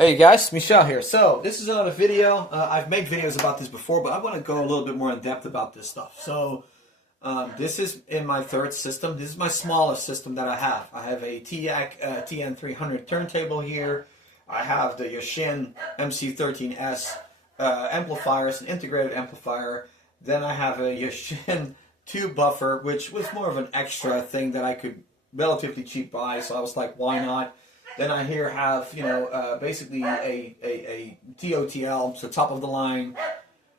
Hey guys, Michelle here. So this is another video. I've made videos about this before, but I want to go a little bit more in depth about this stuff. So this is in my third system. This is my smallest system that I have. I have a TIAC TN300 turntable here. I have the Yashin mc13s amplifiers, an integrated amplifier. Then I have a Yashin tube buffer, which was more of an extra thing that I could relatively cheap buy. So I was like, why not? Then I here have, basically a TOTL, so top of the line,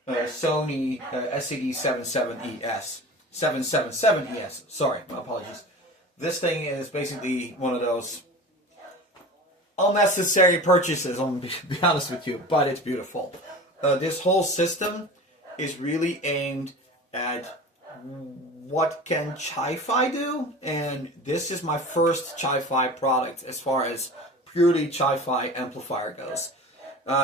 Sony SCD77ES, 777ES, sorry, my apologies. This thing is basically one of those unnecessary purchases, I'm going to be honest with you, but it's beautiful. This whole system is really aimed at what can Chi-Fi do, and this is my first Chi-Fi product as far as purely Chi-Fi amplifier goes.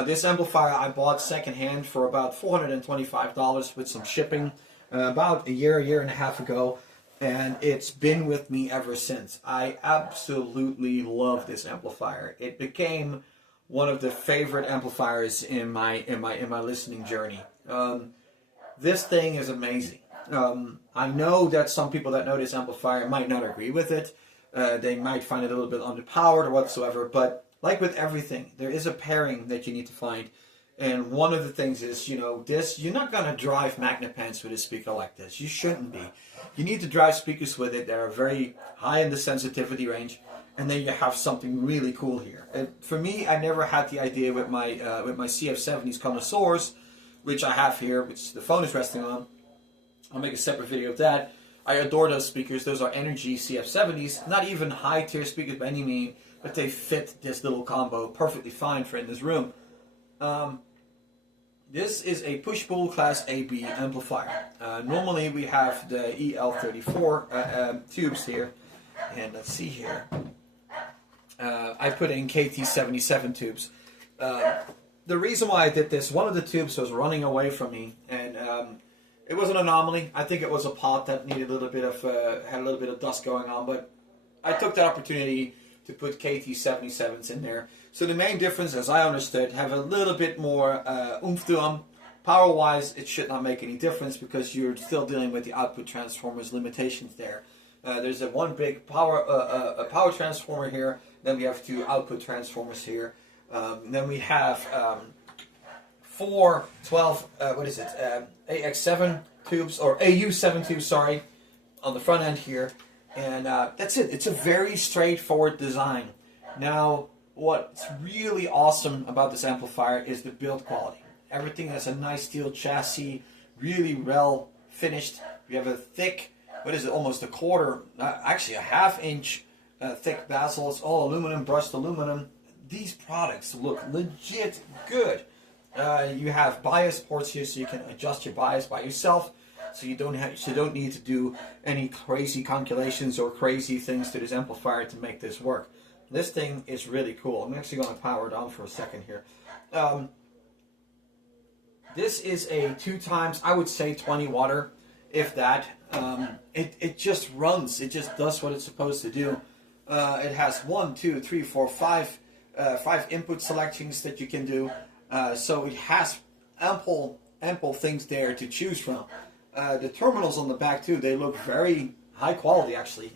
This amplifier I bought secondhand for about $425 with some shipping about a year and a half ago, and it's been with me ever since. I absolutely love this amplifier. It became one of the favorite amplifiers in my listening journey. This thing is amazing. I know that some people that know this amplifier might not agree with it. They might find it a little bit underpowered or whatsoever, but like with everything, there is a pairing that you need to find. And one of the things is, you're not going to drive Magnepans with a speaker like this. You shouldn't be. You need to drive speakers with it that are very high in the sensitivity range, and then you have something really cool here. For me, I never had the idea with my CF70s connoisseurs, which I have here, which the phone is resting on. I'll make a separate video of that. I adore those speakers. Those are Energy CF70s. Not even high tier speakers by any means, but they fit this little combo perfectly fine for in this room. This is a push-pull class AB amplifier. Normally we have the EL34 tubes here. And let's see here. I put in KT77 tubes. The reason why I did this, one of the tubes was running away from me, and it was an anomaly. I think it was a pot that needed a little bit of had a little bit of dust going on, but I took that opportunity to put KT77s in there. So the main difference, as I understood, have a little bit more oomph to them. Power-wise, it should not make any difference because you're still dealing with the output transformers limitations there. There's one big power transformer here. Then we have two output transformers here. Then we have four 12, AX7 tubes, or AU7 tubes, sorry, on the front end here. And that's it. It's a very straightforward design. Now, what's really awesome about this amplifier is the build quality. Everything has a nice steel chassis, really well finished. We have a thick, almost a quarter, actually a half-inch thick bezel. It's all aluminum, brushed aluminum. These products look legit good. You have bias ports here, so you can adjust your bias by yourself. So you don't need to do any crazy calculations or crazy things to this amplifier to make this work. This thing is really cool. I'm actually going to power it on for a second here. This is a 2 times, I would say 20 water, if that. It just runs. It just does what it's supposed to do. It has 1, 2, 3, 4, 5 input selections that you can do. So it has ample things there to choose from. The terminals on the back too, they look very high quality actually.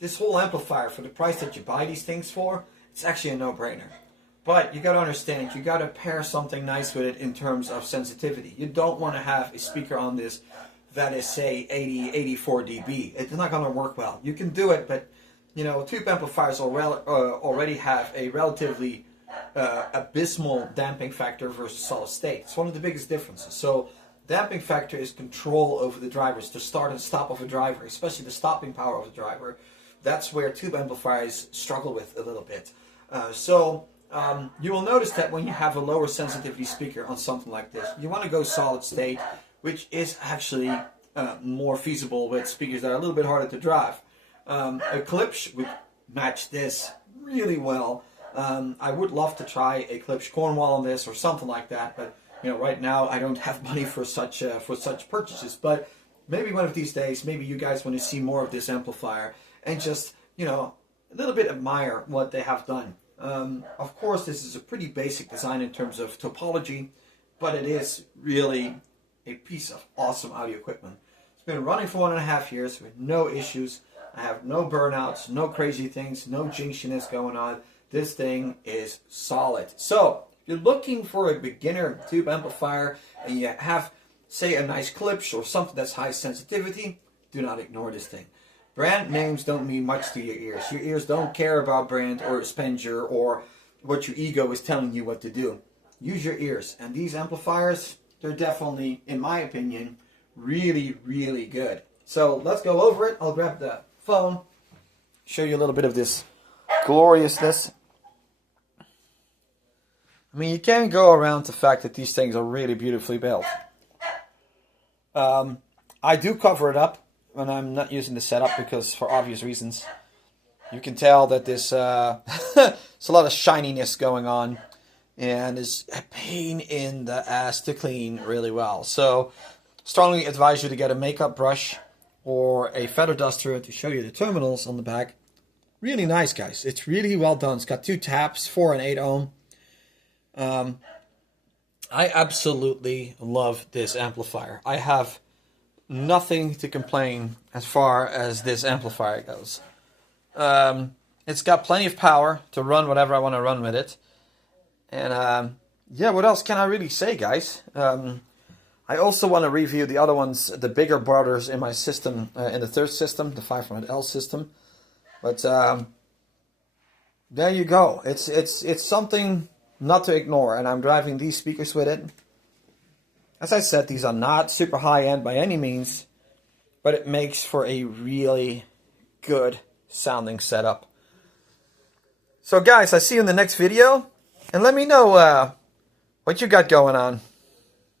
This whole amplifier, for the price that you buy these things for, it's actually a no-brainer. But you got to understand, you got to pair something nice with it in terms of sensitivity. You don't want to have a speaker on this that is, say, 80, 84 dB. It's not going to work well. You can do it, but tube amplifiers already have a relatively abysmal damping factor versus solid state. It's one of the biggest differences. So damping factor is control over the drivers, the start and stop of a driver, especially the stopping power of a driver. That's where tube amplifiers struggle with a little bit. You will notice that when you have a lower sensitivity speaker on something like this, you want to go solid state, which is actually more feasible with speakers that are a little bit harder to drive. A Klipsch would match this really well. I would love to try a Klipsch Cornwall on this or something like that, but right now I don't have money for such purchases. But maybe one of these days, maybe you guys want to see more of this amplifier and just a little bit admire what they have done. Of course, this is a pretty basic design in terms of topology, but it is really a piece of awesome audio equipment. It's been running for 1.5 years with no issues. I have no burnouts, no crazy things, no jinxiness going on. This thing is solid. So, if you're looking for a beginner tube amplifier and you have, say, a nice Klipsch or something that's high sensitivity, do not ignore this thing. Brand names don't mean much to your ears. Your ears don't care about brand or Spenger or what your ego is telling you what to do. Use your ears. And these amplifiers, they're definitely, in my opinion, really, really good. So let's go over it. I'll grab the phone, show you a little bit of this gloriousness. I mean, you can't go around the fact that these things are really beautifully built. I do cover it up when I'm not using the setup because for obvious reasons. You can tell that this there's a lot of shininess going on and it's a pain in the ass to clean really well. So strongly advise you to get a makeup brush or a feather duster to show you the terminals on the back. Really nice, guys. It's really well done. It's got 2 taps, 4 and 8 ohm. I absolutely love this amplifier. I have nothing to complain as far as this amplifier goes. It's got plenty of power to run whatever I want to run with it. And yeah, what else can I really say, guys? I also want to review the other ones, the bigger brothers in my system, in the third system, the 500L system. But there you go. It's something not to ignore, and I'm driving these speakers with it. As I said, these are not super high-end by any means, but it makes for a really good sounding setup. So guys, I see you in the next video, and let me know what you got going on.